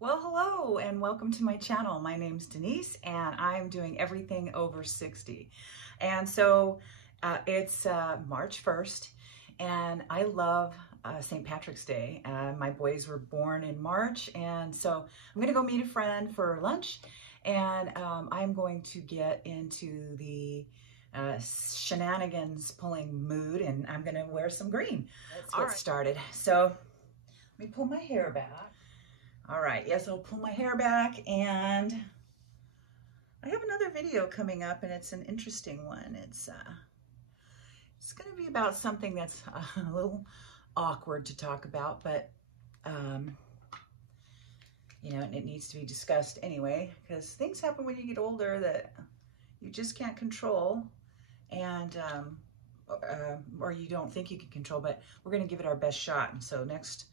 Well, hello and welcome to my channel. My name's Denise and I'm doing everything over 60. And so it's March 1st and I love St. Patrick's Day. My boys were born in March, and so I'm gonna go meet a friend for lunch, and I'm going to get into the shenanigans pulling mood, and I'm gonna wear some green. Let's get started. So let me pull my hair back. All right, yes, I'll pull my hair back, and I have another video coming up, and it's an interesting one. It's gonna be about something that's a little awkward to talk about, but you know, it needs to be discussed anyway, because things happen when you get older that you just can't control, and or you don't think you can control, but we're gonna give it our best shot. And so next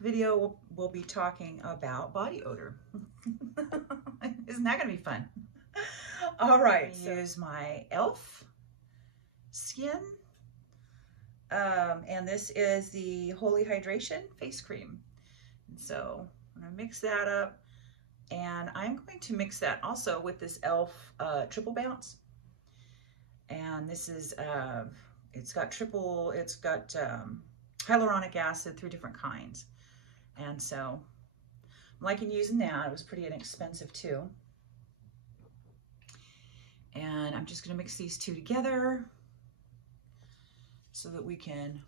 video we'll be talking about body odor. Isn't that gonna be fun? All right, so use my e.l.f. skin, and this is the Holy Hydration face cream. And so I'm gonna mix that up, and I'm going to mix that also with this e.l.f. Triple Bounce. And this is it's got hyaluronic acid, 3 different kinds. And so I'm liking using that. It was pretty inexpensive too. And I'm just gonna mix these two together so that we can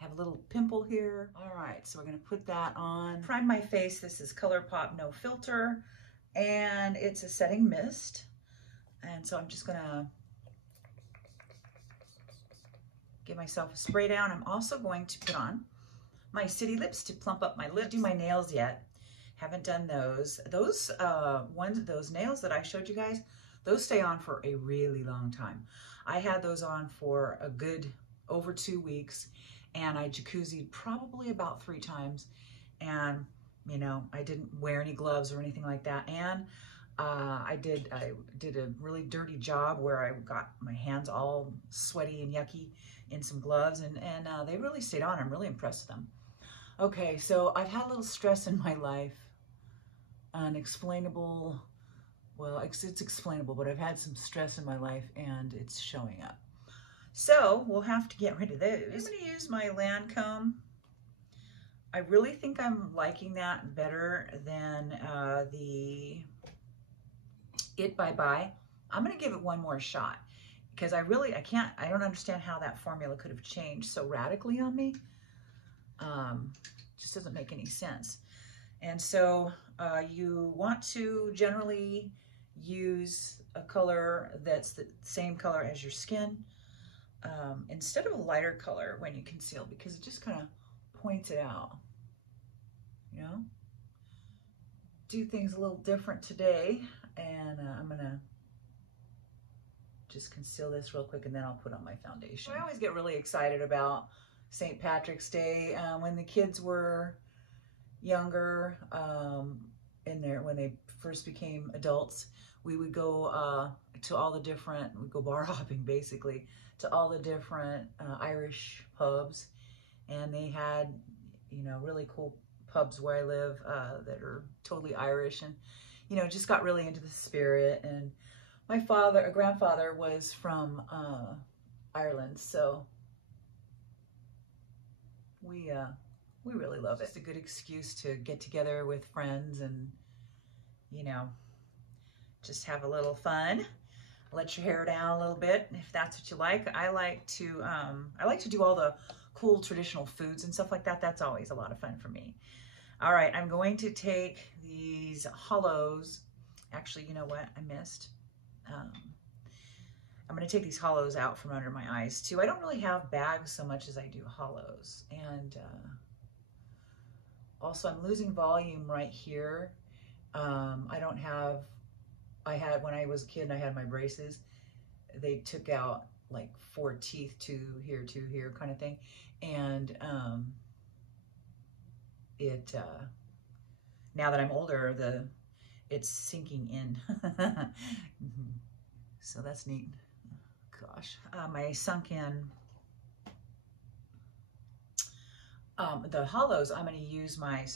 have a little pimple here. All right, so we're gonna put that on. Prime my face. This is ColorPop No Filter, and it's a setting mist. And so I'm just gonna give myself a spray down. I'm also going to put on my City Lips to plump up my lips. Do my nails yet. Haven't done those. Those nails that I showed you guys, those stay on for a really long time. I had those on for a good over 2 weeks, and I jacuzzied probably about 3 times. And you know, I didn't wear any gloves or anything like that. And I did a really dirty job where I got my hands all sweaty and yucky in some gloves, and they really stayed on. I'm really impressed with them. Okay, so I've had a little stress in my life, unexplainable. Well, it's explainable, but I've had some stress in my life, and it's showing up. So we'll have to get rid of those. I'm going to use my Lancome. I really think I'm liking that better than the It Bye Bye. I'm going to give it one more shot, because I don't understand how that formula could have changed so radically on me. Just doesn't make any sense. And so you want to generally use a color that's the same color as your skin, instead of a lighter color when you conceal, because it just kind of points it out, you know? Do things a little different today, and I'm gonna just conceal this real quick, and then I'll put on my foundation. I always get really excited about St. Patrick's Day. When the kids were younger, when they first became adults, we would go to all the different, we'd go bar hopping basically, to all the different Irish pubs, and they had, you know, really cool pubs where I live that are totally Irish, and you know, just got really into the spirit. And my grandfather was from Ireland, so we really love it. It's a good excuse to get together with friends and, you know, just have a little fun. Let your hair down a little bit if that's what you like. I like to do all the cool traditional foods and stuff like that. That's always a lot of fun for me. All right, I'm going to take these hollows. Actually, you know what? I missed. I'm going to take these hollows out from under my eyes too. I don't really have bags so much as I do hollows. And also I'm losing volume right here. When I was a kid and I had my braces, they took out like 4 teeth, 2 here kind of thing. And now that I'm older, it's sinking in. So that's neat. Gosh, my sunken the hollows, I'm going to use my,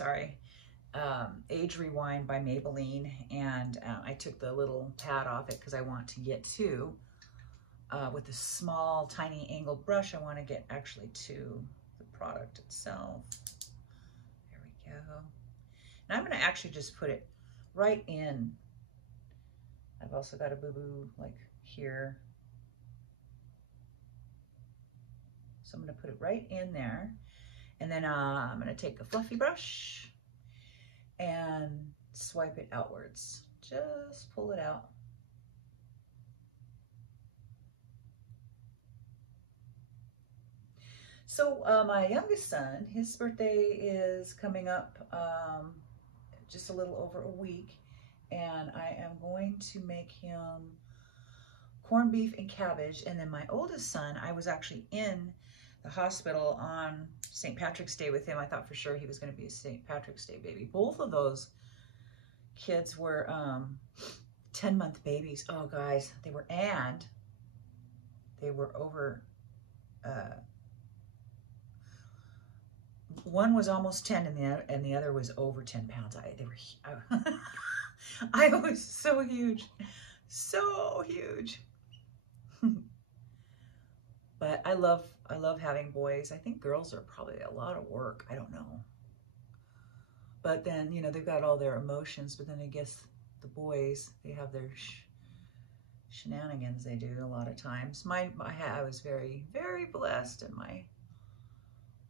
Age Rewind by Maybelline, and I took the little pad off it because I want to get to, with a small, tiny angled brush, I want to get actually to the product itself. There we go. And I'm going to actually just put it right in. I've also got a boo-boo like here. So I'm going to put it right in there. And then I'm going to take a fluffy brush and swipe it outwards. Just pull it out. So my youngest son, his birthday is coming up just a little over a week, and I am going to make him corned beef and cabbage. And then my oldest son, I was actually in the hospital on St. Patrick's Day with him. I thought for sure he was going to be a St. Patrick's Day baby. Both of those kids were 10-month babies. Oh, guys, they were over, one was almost 10 and the other was over 10 pounds. I was so huge, so huge. But I love having boys. I think girls are probably a lot of work. I don't know. But then, you know, they've got all their emotions, but then I guess the boys, they have their shenanigans they do a lot of times. I was very, very blessed, and my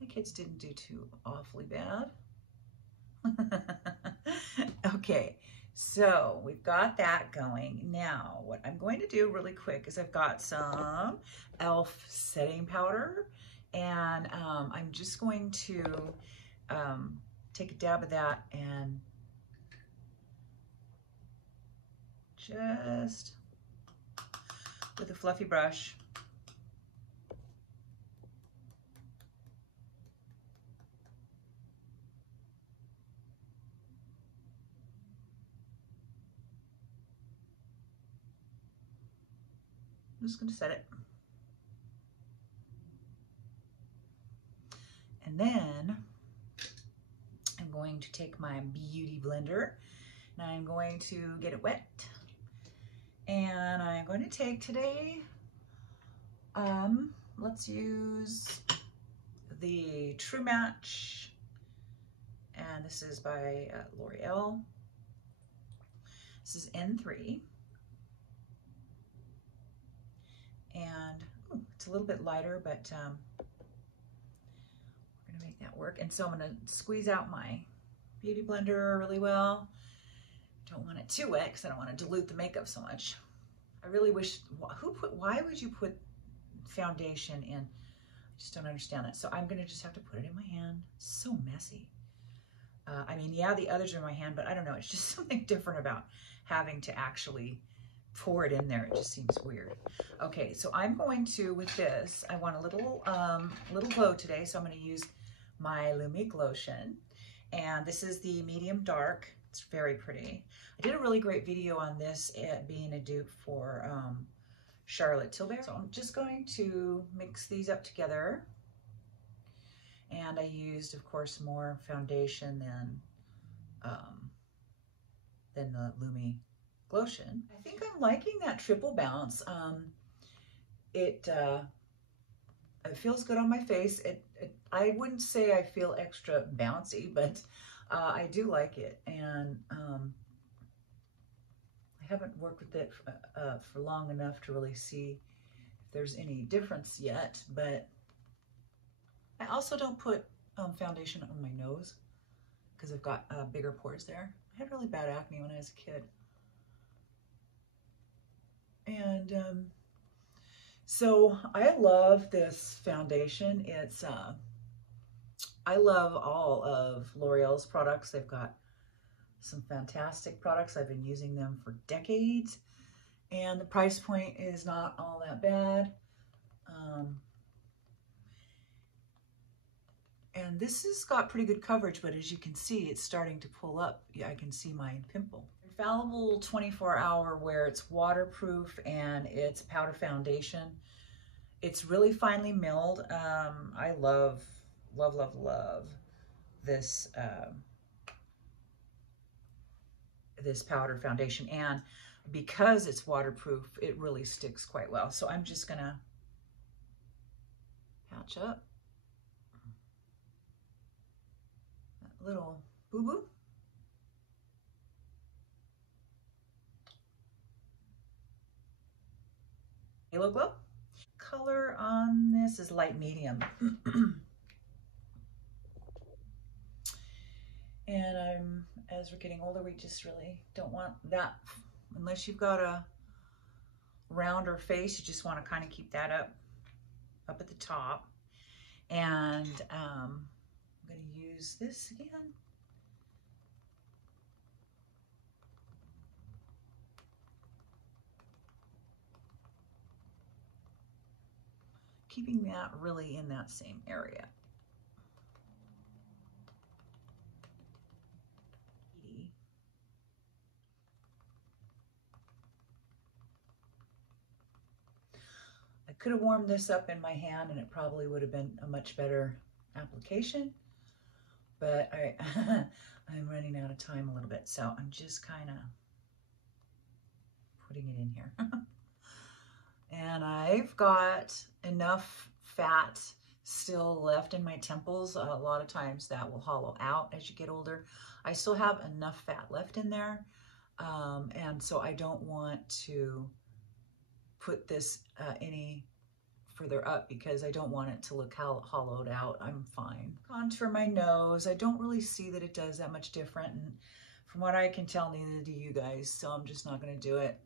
kids didn't do too awfully bad. Okay, so we've got that going. Now, what I'm going to do really quick is I've got some e.l.f. setting powder, and I'm just going to take a dab of that and just with a fluffy brush, I'm just going to set it. And then I'm going to take my beauty blender and I'm going to get it wet. And I'm going to take today, let's use the True Match, and this is by L'Oreal. This is N3. And it's a little bit lighter, but we're gonna make that work. And so I'm gonna squeeze out my beauty blender really well. Don't want it too wet because I don't want to dilute the makeup so much. I really wish, why would you put foundation in? I just don't understand it. So I'm gonna just have to put it in my hand. So messy. I mean, yeah, the others are in my hand, but I don't know. It's just something different about having to actually pour it in there. It just seems weird. Okay, so I'm going to, with this, I want a little glow today, so I'm going to use my Lumique lotion, and this is the medium dark. It's very pretty. I did a really great video on this, being a dupe for Charlotte Tilbury. So I'm just going to mix these up together, and I used, of course, more foundation than the Lumique lotion. I think I'm liking that triple bounce. It feels good on my face. I wouldn't say I feel extra bouncy, but I do like it. And I haven't worked with it for long enough to really see if there's any difference yet, but I also don't put foundation on my nose because I've got bigger pores there. I had really bad acne when I was a kid. And so I love this foundation. It's, I love all of L'Oreal's products. They've got some fantastic products. I've been using them for decades, and the price point is not all that bad. And this has got pretty good coverage, but as you can see, it's starting to pull up. Yeah, I can see my pimple. Infallible 24-hour where it's waterproof and it's powder foundation. It's really finely milled. I love love, love, love this, this powder foundation. And because it's waterproof, it really sticks quite well. So I'm just gonna patch up that little boo-boo. Halo Glow. Color on this is light medium. And as we're getting older, we just really don't want that, unless you've got a rounder face, you just want to kind of keep that up at the top. And I'm going to use this again. Keeping that really in that same area. I could have warmed this up in my hand and it probably would have been a much better application, but I'm running out of time a little bit, so I'm just kind of putting it in here. And I've got enough fat still left in my temples. A lot of times that will hollow out as you get older. I still have enough fat left in there, and so I don't want to put this any further up because I don't want it to look hollowed out. I'm fine. Contour my nose. I don't really see that it does that much different, and from what I can tell, neither do you guys, so I'm just not going to do it.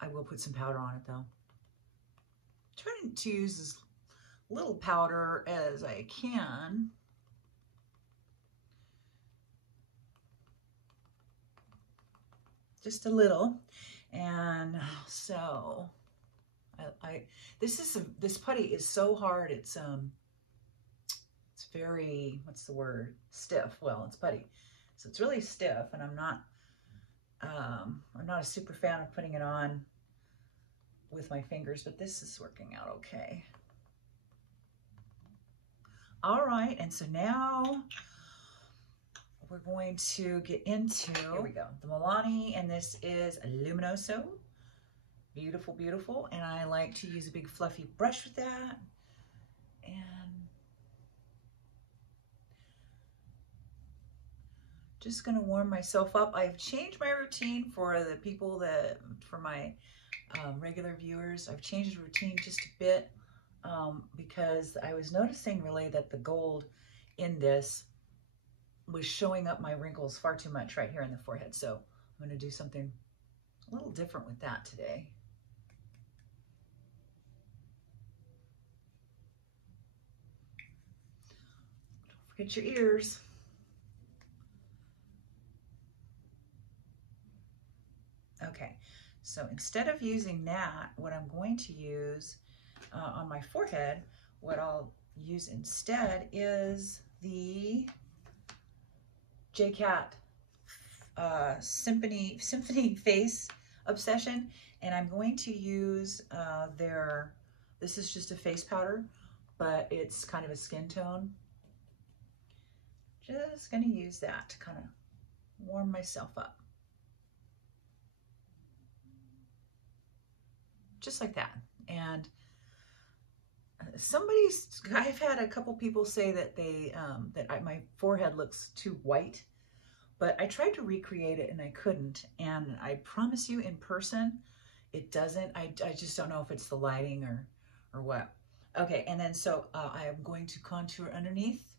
I will put some powder on it though. Trying to use as little powder as I can. Just a little. And so this putty is so hard. It's very, what's the word? Stiff. Well, it's putty. So it's really stiff, and I'm not a super fan of putting it on with my fingers, but this is working out okay. All right, and so now we're going to get into, here we go, the Milani, and this is Luminoso. Beautiful, beautiful, and I like to use a big fluffy brush with that. And just gonna warm myself up. I've changed my routine for the people for my regular viewers. I've changed the routine just a bit because I was noticing really that the gold in this was showing up my wrinkles far too much right here in the forehead. So I'm gonna do something a little different with that today. Don't forget your ears. Okay, so instead of using that, what I'm going to use on my forehead, what I'll use instead is the JCat Symphony Face Obsession, and I'm going to use this is just a face powder, but it's kind of a skin tone. Just gonna use that to kind of warm myself up. Just like that. And I've had a couple people say that my forehead looks too white, but I tried to recreate it and I couldn't. And I promise you, in person, it doesn't. I just don't know if it's the lighting or what. Okay, and then so I am going to contour underneath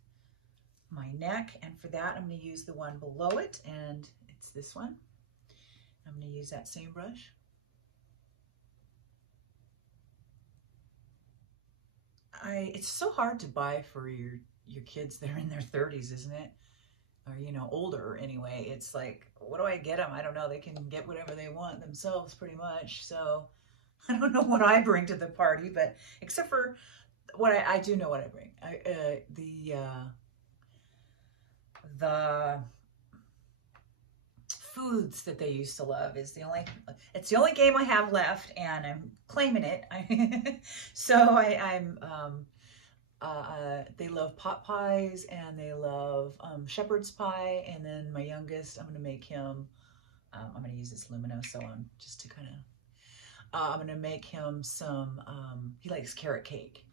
my neck, and for that I'm going to use the one below it, and it's this one. I'm going to use that same brush. It's so hard to buy for your kids that are in their 30s, isn't it? Or, you know, older anyway. It's like, what do I get them? I don't know. They can get whatever they want themselves pretty much. So I don't know what I bring to the party, but except for what I do know what I bring. The foods that they used to love is it's the only game I have left, and I'm claiming it. So They love pot pies and they love shepherd's pie. And then my youngest, I'm gonna make him, I'm gonna use this Luminoso on just to kind of, I'm gonna make him some, he likes carrot cake.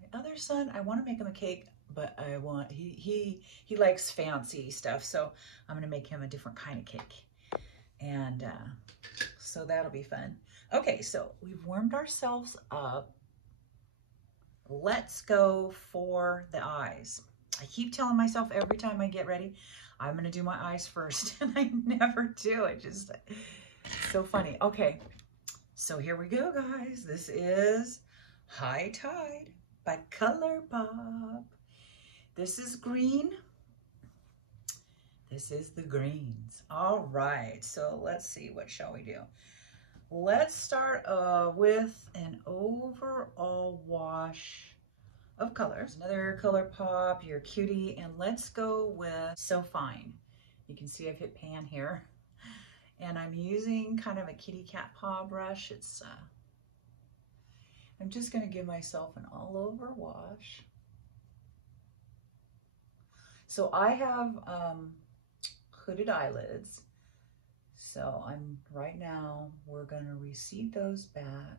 My other son, I wanna make him a cake, but I want, he likes fancy stuff. So I'm gonna make him a different kind of cake. And so that'll be fun. Okay, so we've warmed ourselves up. Let's go for the eyes. I keep telling myself every time I get ready, I'm gonna do my eyes first, and I never do. It just, it's so funny. Okay, so here we go, guys. This is High Tide by ColorPop. This is green. This is the greens. All right, so let's see, what shall we do? Let's start with an overall wash of colors. Another ColorPop, your cutie, and let's go with So Fine. You can see I've hit pan here. And I'm using kind of a kitty cat paw brush. It's, I'm just gonna give myself an all over wash. So I have hooded eyelids. So right now, we're gonna recede those back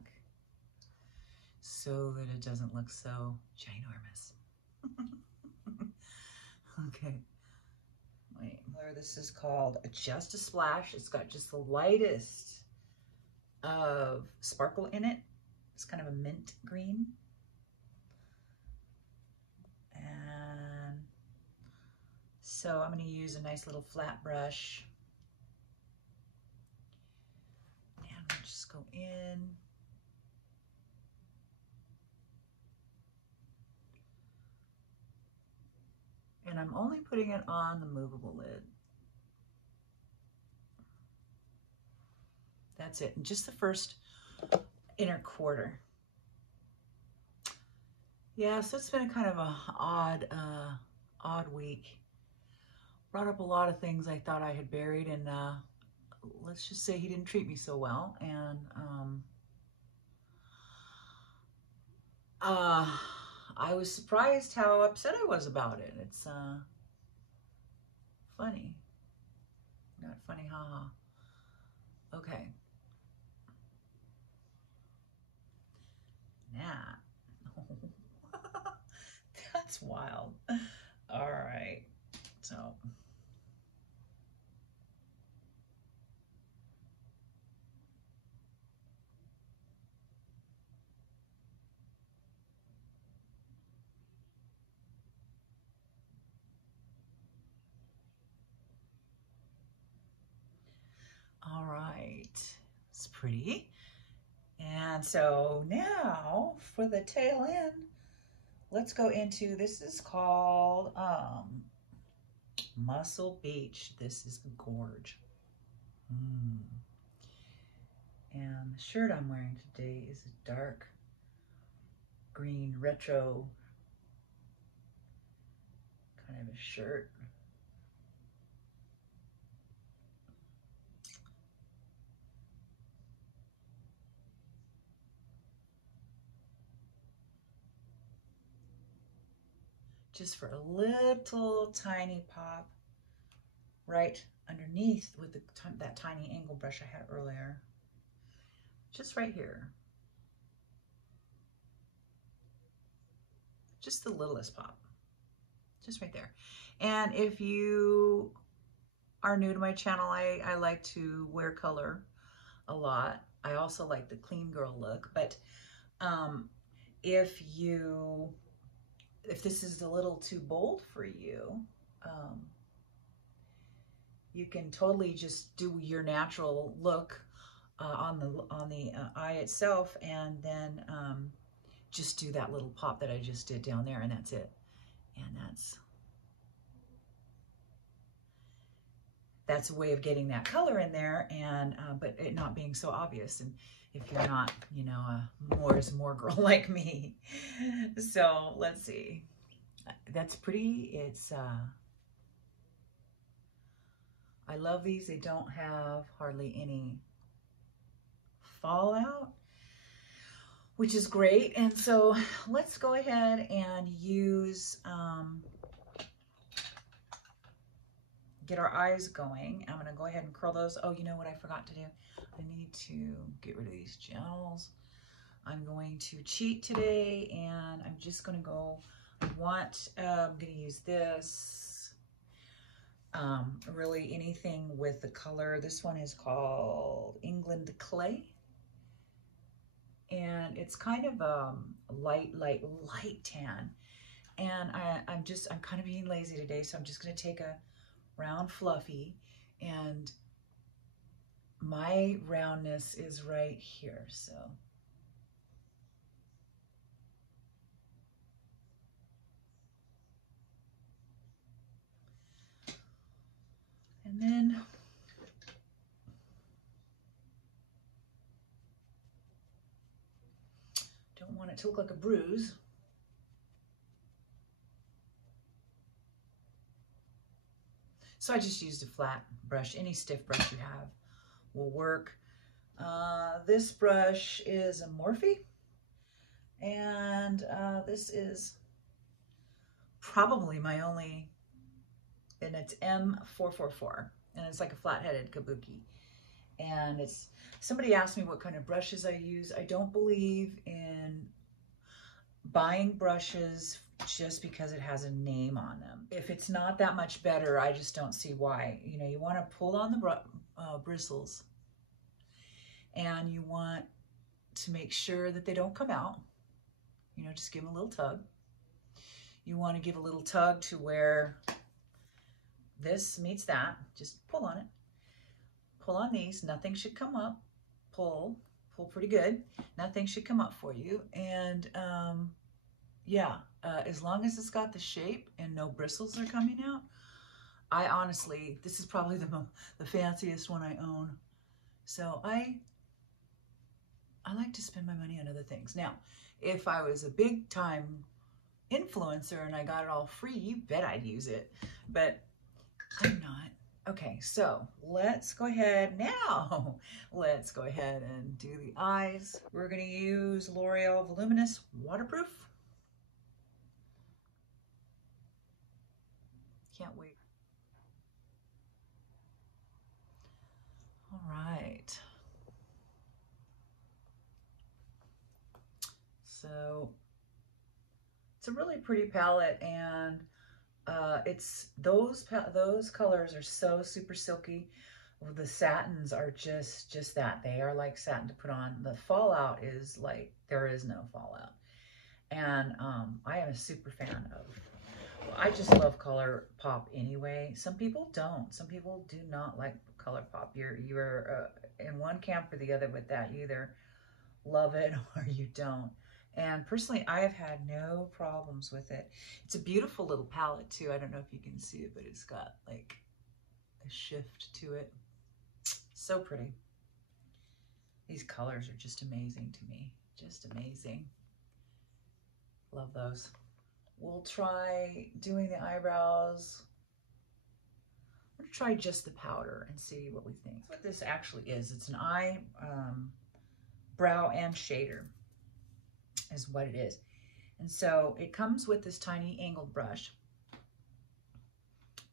so that it doesn't look so ginormous. Okay, wait, this is called Just a Splash. It's got just the lightest of sparkle in it. It's kind of a mint green. And so I'm gonna use a nice little flat brush. Just go in. And I'm only putting it on the movable lid. That's it, and just the first inner quarter. Yeah, so it's been kind of a odd week. Brought up a lot of things I thought I had buried, and let's just say he didn't treat me so well, and I was surprised how upset I was about it. It's funny. Not funny, haha. Okay. Nah. That's wild. All right. So all right, it's pretty. And so now for the tail end, let's go into, this is called Muscle Beach. This is gorge. And the shirt I'm wearing today is a dark green retro kind of a shirt. Just for a little tiny pop right underneath with that tiny angle brush I had earlier. Just right here. Just the littlest pop. Just right there. And if you are new to my channel, I like to wear color a lot. I also like the clean girl look, but if this is a little too bold for you, you can totally just do your natural look on the eye itself, and then just do that little pop that I just did down there, and that's it. And that's a way of getting that color in there, and but it not being so obvious. And if you're not, you know, a more is more girl like me. So let's see. That's pretty. It's I love these. They don't have hardly any fallout, which is great. And so let's go ahead and use, get our eyes going. I'm gonna go ahead and curl those. Oh, you know what I forgot to do? I need to get rid of these gels. I'm going to cheat today, and I'm just gonna go, I'm gonna use this, really anything with the color. This one is called England Clay. And it's kind of light tan. And I'm kind of being lazy today, so I'm just gonna take a round fluffy, and my roundness is right here, so. And then don't want it to look like a bruise. So I just used a flat brush. Any stiff brush you have will work. This brush is a Morphe, and this is probably my only, and it's M444, and it's like a flat-headed kabuki. And it's, somebody asked me what kind of brushes I use. I don't believe in buying brushes just because it has a name on them. If it's not that much better, I just don't see why. You know, you want to pull on the bristles, and you want to make sure that they don't come out. You know, just give them a little tug. You want to give a little tug to where this meets that. Just pull on it. Pull on these. Nothing should come up. Pull pretty good. Nothing should come up for you. And yeah, as long as it's got the shape and no bristles are coming out, I honestly, this is probably the fanciest one I own. So I like to spend my money on other things. Now, if I was a big time influencer and I got it all free, you bet I'd use it, but I'm not. Okay, so let's go ahead now. Let's go ahead and do the eyes. We're gonna use L'Oreal Voluminous Waterproof. Can't wait. All right. So it's a really pretty palette, and it's those colors are so super silky. The satins are just that. They are like satin to put on. The fallout is like, there is no fallout. And I am a super fan of, I just love ColorPop anyway. Some people don't. Some people do not like ColorPop. You're in one camp or the other with that. You either love it or you don't. And personally, I have had no problems with it. It's a beautiful little palette too. I don't know if you can see it, but it's got like a shift to it. So pretty. These colors are just amazing to me. Just amazing. Love those. We'll try doing the eyebrows. I'm gonna try just the powder and see what we think. What this actually is, it's an eye, brow and shader is what it is. And so it comes with this tiny angled brush.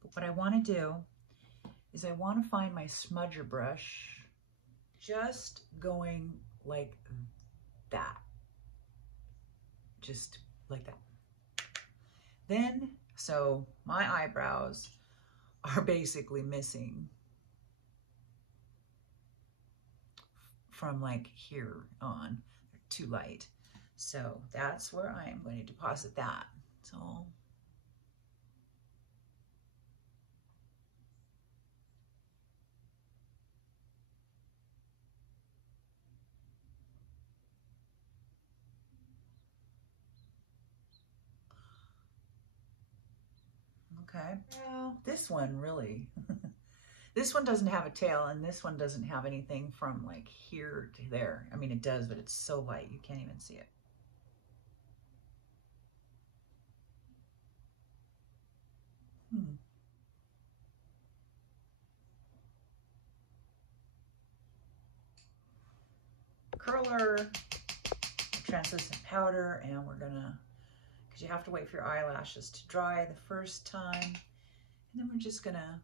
But what I want to do is I want to find my smudger brush, just going like that. Just like that. Then, so my eyebrows are basically missing from like here on. They're too light. So that's where I am going to deposit that. So okay. Well, this one really, this one doesn't have a tail, and this one doesn't have anything from like here to there. I mean, it does, but it's so light you can't even see it. Curler translucent powder, and we're gonna, because you have to wait for your eyelashes to dry the first time, and then we're just gonna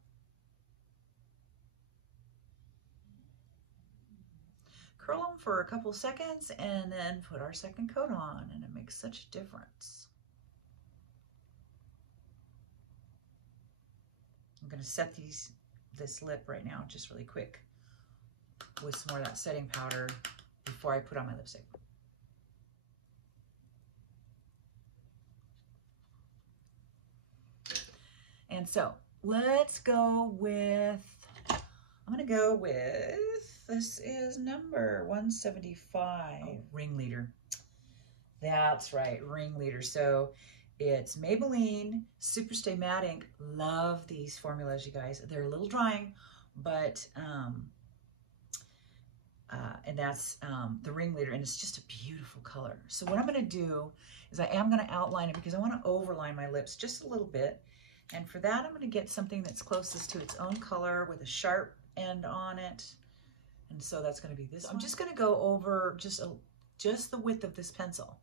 curl them for a couple seconds and then put our second coat on, and it makes such a difference. I'm gonna set this lip right now just really quick with some more of that setting powder before I put on my lipstick. And so let's go with, I'm gonna go with, this is number 175, Ringleader. That's right, Ringleader. So it's Maybelline Superstay Matte Ink. Love these formulas, you guys. They're a little drying, but, and that's the Ringleader, and it's just a beautiful color. So what I'm gonna do is I am gonna outline it because I wanna overline my lips just a little bit. And for that, I'm gonna get something that's closest to its own color with a sharp end on it. And so that's gonna be this. I'm just gonna go over just the width of this pencil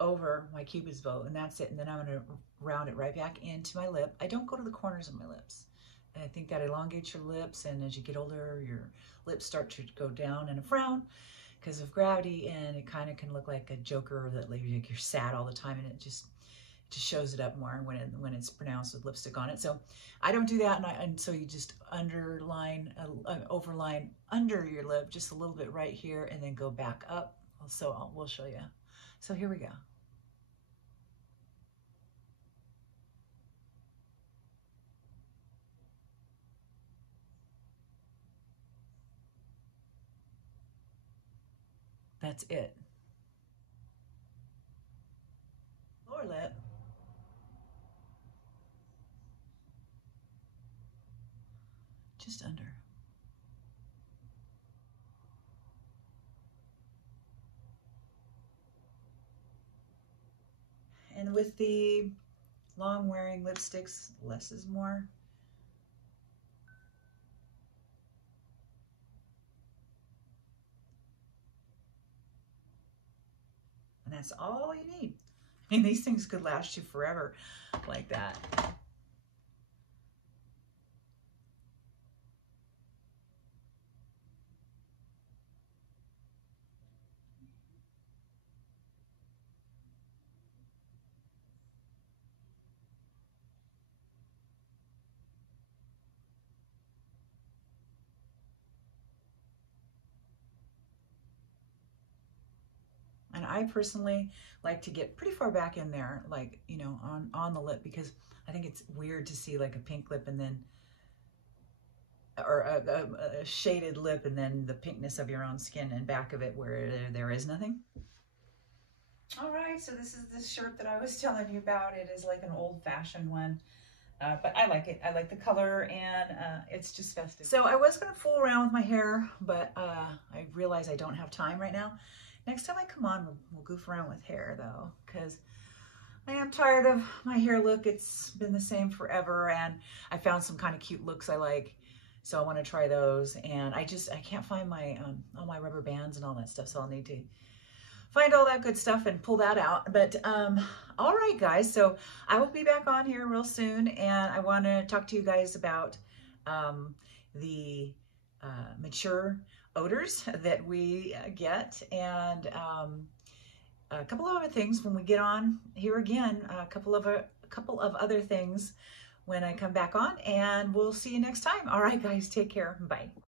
over my Cupid's bow, and that's it. And then I'm gonna round it right back into my lip. I don't go to the corners of my lips. And I think that elongates your lips, and as you get older, your lips start to go down in a frown because of gravity, and it kind of can look like a joker that like you're sad all the time, and it just shows it up more when it's pronounced with lipstick on it. So I don't do that, and so you just underline, overline under your lip just a little bit right here, and then go back up. So we'll show you. So here we go. That's it. Lower lip. Just under. And with the long wearing lipsticks, less is more. And that's all you need. I mean, these things could last you forever like that. And I personally like to get pretty far back in there, like, you know, on the lip, because I think it's weird to see like a pink lip and then, or a shaded lip and then the pinkness of your own skin and back of it where there is nothing. All right, so this is the shirt that I was telling you about. It is like an old-fashioned one. But I like it. I like the color, and it's just festive. So I was going to fool around with my hair, but I realize I don't have time right now. Next time I come on, we'll goof around with hair, though, because I am tired of my hair look. It's been the same forever, and I found some kind of cute looks I like, so I want to try those. And I can't find my all my rubber bands and all that stuff, so I'll need to find all that good stuff and pull that out. But all right, guys, so I will be back on here real soon, and I want to talk to you guys about the mature odors that we get, and a couple of other things when we get on here again, a couple of other things when I come back on, and we'll see you next time. All right, guys, take care. Bye.